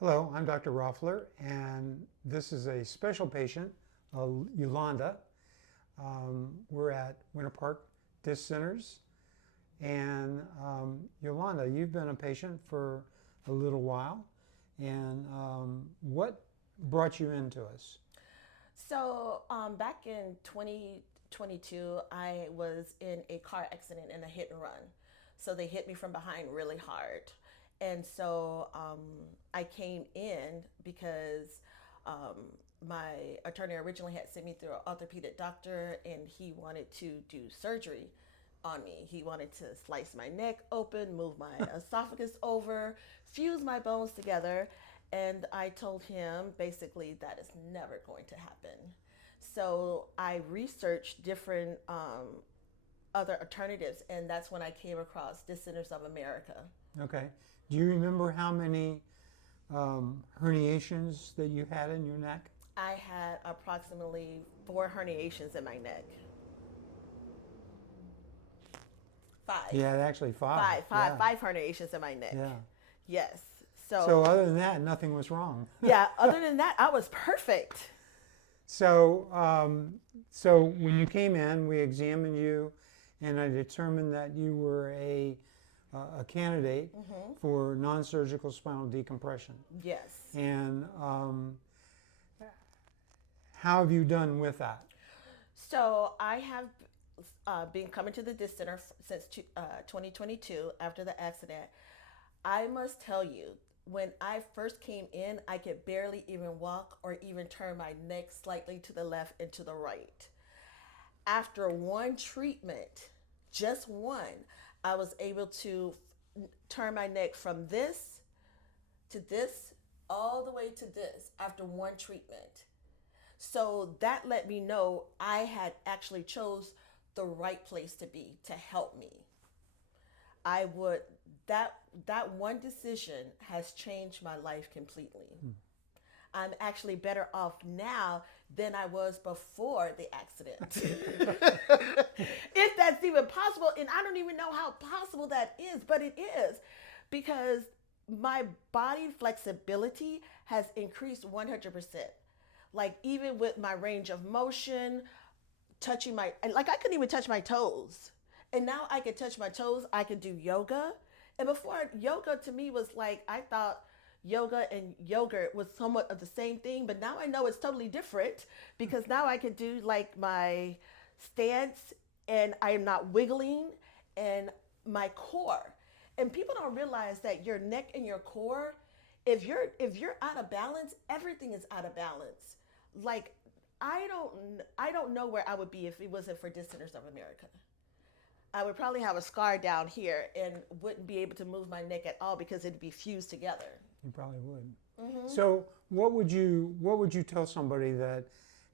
Hello, I'm Dr. Roffler, and this is a special patient, Yolanda. We're at Winter Park Disc Centers, and Yolanda, you've been a patient for a little while, and what brought you into us? Back in 2022, I was in a car accident and a hit and run. So they hit me from behind really hard. I came in because my attorney originally had sent me through an orthopedic doctor and he wanted to do surgery on me. He wanted to slice my neck open, move my esophagus over, fuse my bones together. And I told him basically that is never going to happen. So I researched different other alternatives, and that's when I came across Dissenters of America. Okay. Do you remember how many herniations that you had in your neck? I had approximately 4 herniations in my neck. Five. Yeah, actually five. Five, five, Yeah, five herniations in my neck. yeah. Yes. So So, other than that, nothing was wrong. yeah, other than that, I was perfect. So when you came in, we examined you, and I determined that you were a candidate for non-surgical spinal decompression. Yes. And how have you done with that? So I have been coming to the disc center since 2022 after the accident. I must tell you, when I first came in, I could barely even walk or even turn my neck slightly to the left and to the right. After one treatment, just one, I was able to turn my neck from this to this all the way to this after one treatment. So that let me know I had actually chose the right place to be to help me. I would that one decision has changed my life completely. I'm actually better off now than I was before the accident. If that's even possible, and I don't even know how possible that is, but it is because my body flexibility has increased 100%. Like even with my range of motion, touching my like I couldn't even touch my toes. And now I can touch my toes. I can do yoga. And before yoga to me was like I thought yoga and yogurt was somewhat of the same thing, but now I know it's totally different because now I can do like my stance and I am not wiggling and my core. And people don't realize that your neck and your core, if you're out of balance, everything is out of balance. Like I don't know where I would be if it wasn't for Dissenters of America. I would probably have a scar down here and wouldn't be able to move my neck at all because it'd be fused together. You probably would. So what would you tell somebody that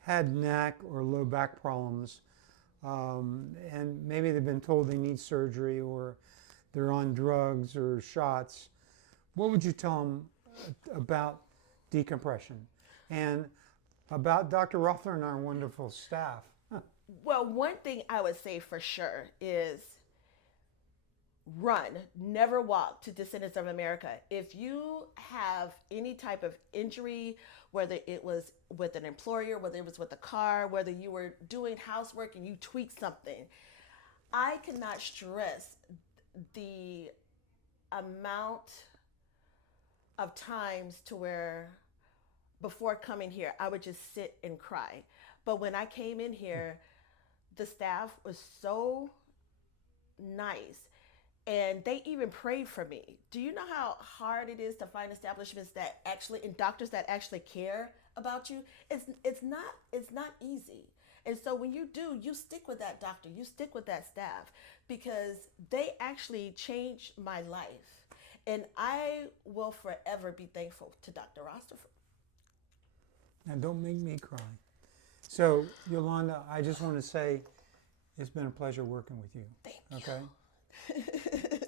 had neck or low back problems, and maybe they've been told they need surgery or they're on drugs or shots? What would you tell them about decompression and about Dr. Roffler and our wonderful staff? Well, one thing I would say for sure is run, never walk to Descendants of America. If you have any type of injury, whether it was with an employer, whether it was with a car, whether you were doing housework and you tweaked something, I cannot stress the amount of times to where before coming here, I would just sit and cry. But when I came in here, the staff was so nice and they even prayed for me. Do you know how hard it is to find establishments that actually and doctors that actually care about you? It's not easy. And so when you do, you stick with that doctor, you stick with that staff because they actually changed my life. And I will forever be thankful to Dr. Roster. Now, don't make me cry. So, Yolanda, I just want to say it's been a pleasure working with you. Thank Okay? you.